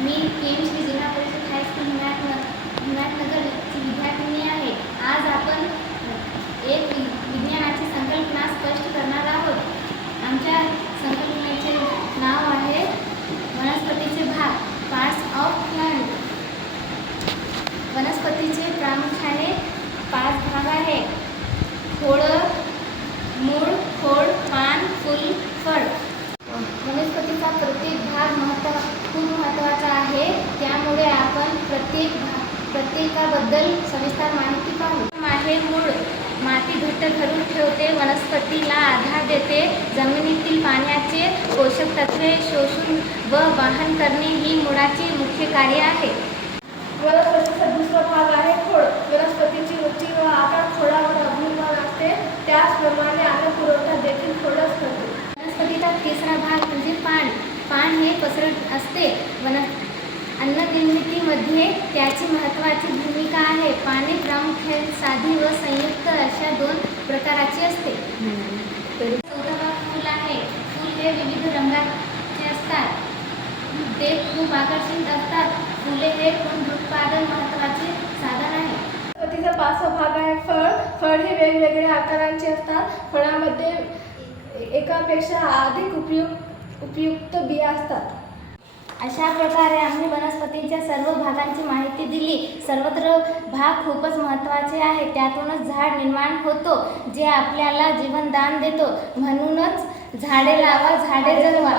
मी केम श्री जिल्हा परिषद हायस्कूल हिमायतनगरची विद्यार्थिनी आहे। आज आपण एक विज्ञानाची संकल्पना स्पष्ट करणार आहोत। आमच्या संकल्पनेचे नाव आहे वनस्पतीचे भाग, पार्ट्स ऑफ प्लांट। वनस्पतीचे प्रामुख्याने 5 भाग आहेत: खोड, मूळ, खोड, पान, फूल, फळ। वनस्पतीचा प्रत्येक भाग खूप महत्त्वाचा आहे, त्यामुळे आपण प्रत्येकाबद्दल सविस्तर माहिती पाहू। आहे मूळ, माती घट्ट धरून ठेवते, वनस्पतीला आधार देते, जमिनीतील पाण्याचे पोषक तत्वे शोषून व वहन करणे ही मुळाची मुख्य कार्य आहे। वनस्पतीचा दुसरा भाग आहे खोड। वनस्पतीची उंची व आकार खोडावर अवलंबून असते, त्याचप्रमाणे अन्न पुरवठा देखील खोडच करते। वनस्पतीचा तिसरा भाग म्हणजे पान। पान हे पसरट असते। अन्न निर्मितीमध्ये त्याची महत्त्वाची भूमिका आहे। पाने प्रामुख्याने साधी व संयुक्त अशा 2 प्रकारची असते। चौथा भाग फूल आहे। फूल हे विविध रंगाचे असतात, ते खूप आकर्षक असतात। फुले हे पुनरुत्पादन महत्त्वाचे साधन आहे। वनस्पतीचा 5वा भाग आहे फळ। फळ हे वेगवेगळ्या आकारांचे असतात। फळामध्ये एकापेक्षा अधिक उपयुक्त बिया असतात। अशा प्रकारे आम्ही वनस्पतींच्या सर्व भागांची माहिती दिली। सर्वत्र भाग खूपच महत्त्वाचे आहे, त्यातूनच झाड निर्माण होतो, जे आपल्याला जीवनदान देतो। म्हणूनच झाडे लावा, झाडे जगवा।